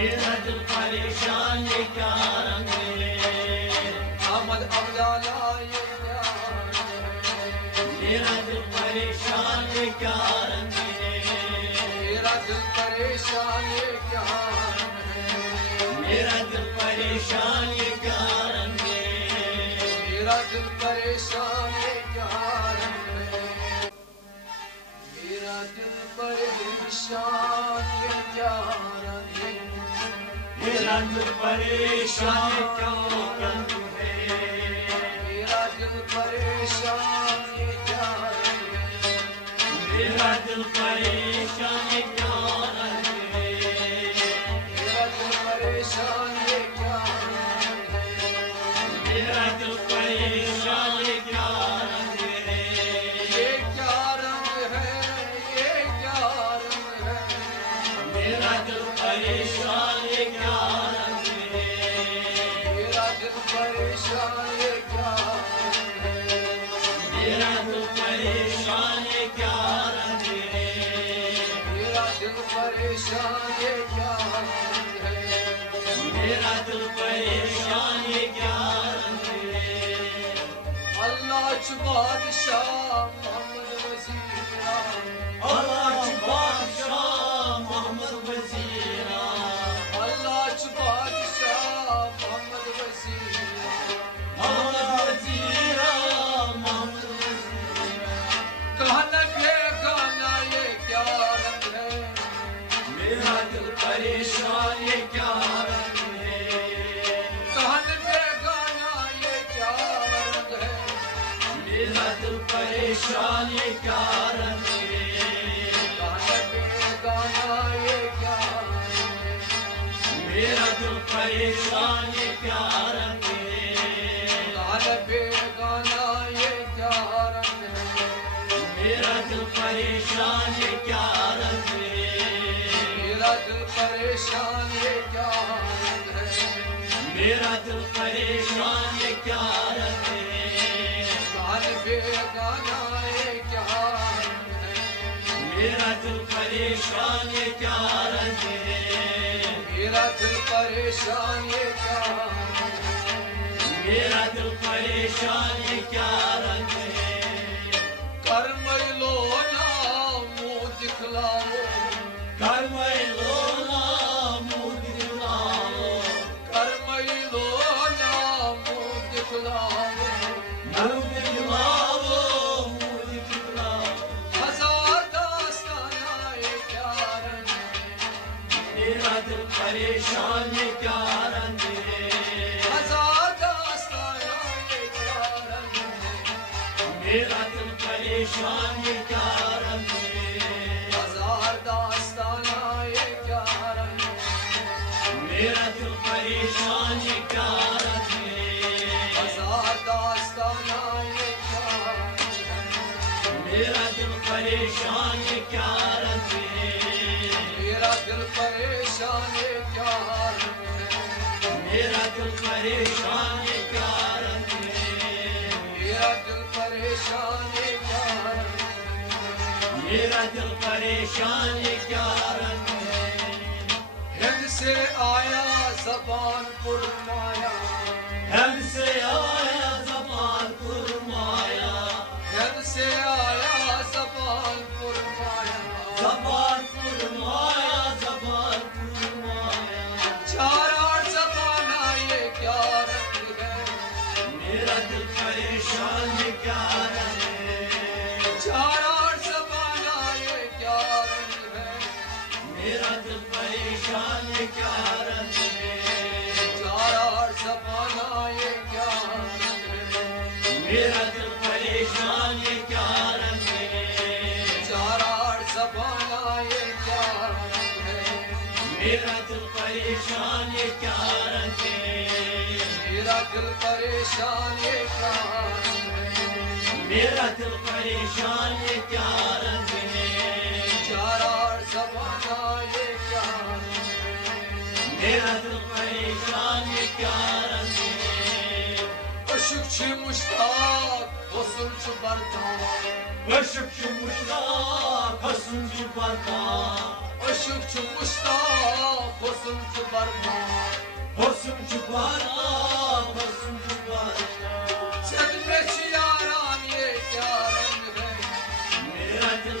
میرا دل پریشان یہ کیا رنگ ہے احمد ابدالہ یہ کیا رنگ ہے میرا دل پریشان یہ کیا رنگ ہے میرا دل پریشان یہ کیا رنگ ہے میرا دل پریشان یہ کیا رنگ ہے میرا دل پریشان یہ کیا رنگ ہے میرا دل پریشان یہ کیا رنگ ہے میرا دل پریشان یہ کیا رنگ ہے میرا دل پریشان یہ کیا رنگ ہے میرا دل پریشان یہ کیا رنگ ہے میرا دل پریشان یہ کیا رنگ ہے میرا دل پریشان یہ کیا رنگ ہے یہ کیا رنگ ہے یہ کیا رنگ ہے میرا دل پریشان یہ کیا رنگ ہے میرا دل پریشان یہ کیا رنگ ہے میرا دل پریشان یہ کیا رنگ ہے میرا دل پریشان یہ کیا رنگ ہے میرا دل پریشان یہ کیا رنگ ہے اللہ چ بادشاہ محمد وزیرا اللہ چ بادشاہ محمد وزیرا اللہ چ بادشاہ محمد وزیرا محمد وزیرا محمد وزیرا کہنا بے گانا یہ کیا رنگ ہے میرا دل پریشان یہ کیا رنگ ہے کہنا بے گانا یہ کیا رنگ ہے میرا دل پریشان یہ کیا رنگ ہے کہنا بے گانا یہ کیا رنگ ہے میرا دل پریشان یہ کیا رنگ ہے کہنا بے گانا یہ کیا رنگ ہے میرا دل پریشان یہ کیا رنگ ہے میرا دل پریشان یہ کیا رنگ ہے میرا دل پریشان یہ کیا رنگ ہے کہنا بے گانا یہ کیا رنگ ہے میرا دل پریشان یہ کیا رنگ ہے میرا دل پریشان یہ کیا رنگ ہے میرا دل پریشان یہ کیا رنگ ہے کرم لو نا منہ دکھلاؤ کرم لونا منہ دکھلاؤ کرم لو نا منہ دکھلاؤ منہ دکھلاؤ منہ دکھلاؤ ہزار داستانہ یہ کیا رنگ ہے میرا دل پریشان یہ کیا رنگ ہے ہزار داستانہ یہ کیا رنگ ہے میرا دل پریشان یہ کیا رنگ ہے ہزار داستانہ یہ کیا رنگ ہے میرا دل پریشان یہ کیا رنگ ہے ہزار داستانہ یہ کیا رنگ ہے میرا دل پریشان یہ کیا رنگ ہے میرا دل پریشان یہ کیا رنگ ہے میرا دل پریشان یہ کیا رنگ ہے میرا دل پریشان یہ کیا رنگ ہے میرا دل پریشان یہ کیا رنگ ہے ہند سے آیا زبان پرمایا ہم سے آیا زبان فرمایا ہند سے آیا زبان پرمایا زبان فرمایا زبان فرمایا چار آٹھ زبانہ یہ کیا رنگ ہے میرا دل پریشان یہ کیا رنگ ہے چار آٹھ زبانہ یہ کیا رنگ ہے میرا دل پریشان یہ کیا رنگ ہے چار آٹھ زبانہ یہ کیا رنگ ہے میرا دل پریشان یہ کیا رنگ ہے چار آٹھ زبانہ یہ کیا رنگ ہے میرا دل پریشان یہ کیا رنگ ہے میرا دل پریشان یہ کیا رنگ ہے میرا دل پریشان یہ کیا رنگ ہے چار آٹھ زبانہ یہ کیا رنگ ہے میرا دل پریشان یہ کیا رنگ ہے عشق çi muştak Olsun çi bardak Aşık çumuşlar, kasıncı bardak. Aşık çi muştak Olsun çi bardak Kasıncı bardak, kasıncı bardak. Sedme çi yaran ye yaran re Mera dil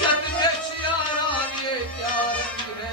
Sedme çi yaran ye yaran re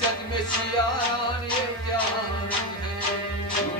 Sedme çi yaran ye yaran re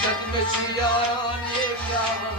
Sedme çi yaran ye yaran